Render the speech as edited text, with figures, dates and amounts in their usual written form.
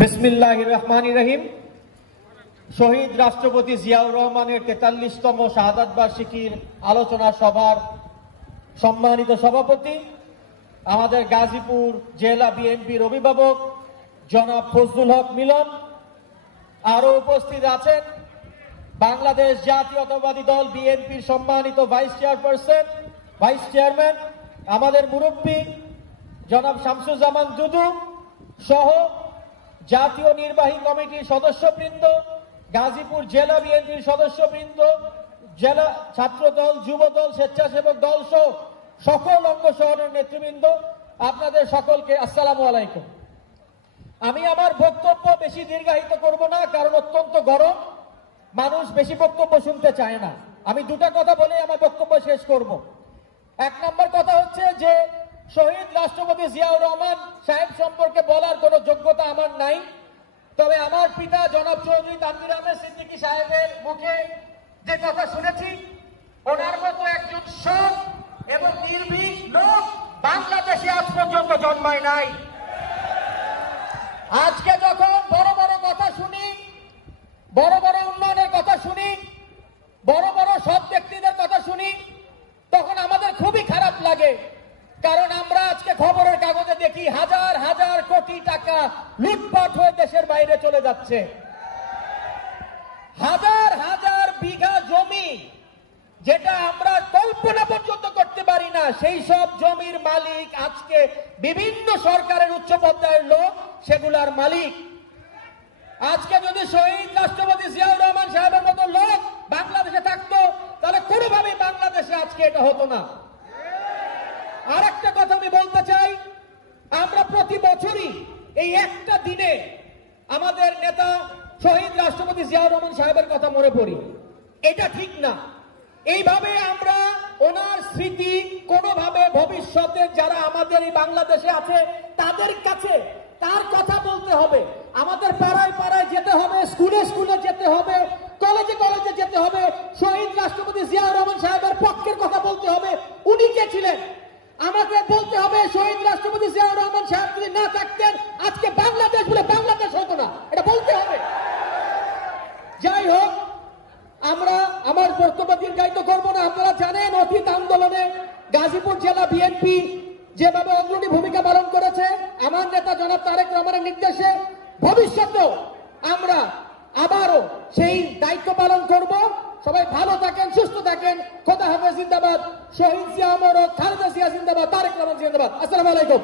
বিসমিল্লাহির রহমানির রহিম। শহীদ রাষ্ট্রপতি জিয়াউর রহমানের ৪৩তম শাহাদাত বার্ষিকীর আলোচনা সভার সম্মানিত সভাপতি, আমাদের গাজীপুর জেলা বিএনপির অভিভাবক জনাব ফজলুল হক মিলন, আরো উপস্থিত আছেন বাংলাদেশ জাতীয়তাবাদী দল বিএনপির সম্মানিত ভাইস চেয়ারম্যান আমাদের মুরব্বী জনাব শামসুজ্জামান দুদু সহ জাতীয় নির্বাহী কমিটির সদস্যবৃন্দ, গাজীপুর জেলা বিএনপির সদস্যবৃন্দ, জেলা ছাত্রদল, যুবদল, স্বেচ্ছাসেবক দল সহ সকল অঙ্গ শহরের নেতৃবৃন্দ, আপনাদের সকলকে আসসালামু আলাইকুম। আমি আমার বক্তব্য বেশি দীর্ঘায়িত করব না, কারণ অত্যন্ত গরম, মানুষ বেশি বক্তব্য শুনতে চায় না। আমি দুটা কথা বলে আমার বক্তব্য শেষ করব। এক নম্বর কথা হচ্ছে যে শহীদ রাষ্ট্রপতি জিয়াউর রহমান সাহেব সম্পর্কে বলার কোনো যোগ্যতা আমার নাই, তবে আমার পিতা জনাব চৌধুরী তানভীর আহমেদ সিদ্দিকী সাহেবের মুখে যে কথা শুনেছি, ওনার মতো একজন সৎ এবং নির্ভীক লোক বাংলাদেশে আজ পর্যন্ত জন্মায় নাই। আজকে যখন বড় বড় কথা শুনি, বড় বড় উন্নয়নের কথা শুনি, বড় বড় সৎ ব্যক্তিদের কথা শুনি, তখন আমাদের খুবই খারাপ লাগে। কারণ আমরা আজকে খবরের কাগজে দেখি হাজার হাজার কোটি টাকা লুটপাট হয়ে দেশের বাইরে চলে যাচ্ছে। হাজার হাজার বিঘা জমি, যেটা আমরা কল্পনা পর্যন্ত করতে পারি না, সেই সব জমির মালিক আজকে বিভিন্ন সরকারের উচ্চ পর্যায়ের লোক, সেগুলার মালিক। আজকে যদি শহীদ রাষ্ট্রপতি জিয়াউর রহমান সাহেবের মতো লোক বাংলাদেশে থাকতো, তাহলে কোনোভাবেই বাংলাদেশে আজকে এটা হতো না। আর একটা কথা আমি বলতে চাই, আমরা প্রতি বছরই এই একটা দিনে আমাদের নেতা শহীদ রাষ্ট্রপতি জিয়াউর রহমান সাহেবের কথা মনে পড়ি। এটা ঠিক না। এইভাবে আমরা ওনার স্মৃতি কোনোভাবে ভবিষ্যতে যারা আমাদের এই বাংলাদেশে আছে তাদের কাছে তার কথা বলতে হবে। আমাদের পাড়ায় পাড়ায় যেতে হবে, স্কুলে স্কুলে যেতে হবে, কলেজে কলেজে যেতে হবে, শহীদ রাষ্ট্রপতি জিয়াউর রহমান সাহেবের পক্ষের কথা বলতে হবে। উনি কে ছিলেন আমাকে বলতে হবে। শহীদ রাষ্ট্রপতি জিয়াউর রহমান সাহেব যদি না থাকতেন, আজকে বাংলাদেশ বলে বাংলাদেশ হতো না, এটা বলতে হবে। যাই হোক, আমরা আমার বক্তব্য দীর্ঘায়িত করবো না। আপনারা জানেন অতীত আন্দোলনে গাজীপুর জেলা বিএনপি যেভাবে অগ্রণী ভূমিকা পালন করেছে আমার নেতা জনাব তারেক রহমানের নির্দেশে, ভবিষ্যতেও আমরা আবারও সেই দায়িত্ব পালন করব। সবাই ভালো থাকেন, সুস্থ থাকেন। খোদা হাফেজ, জিন্দাবাদ। শহীদ জিয়া অমর, খালেদা জিয়া জিন্দাবাদ, তারেক রহমান জিন্দাবাদ। আসসালামু আলাইকুম।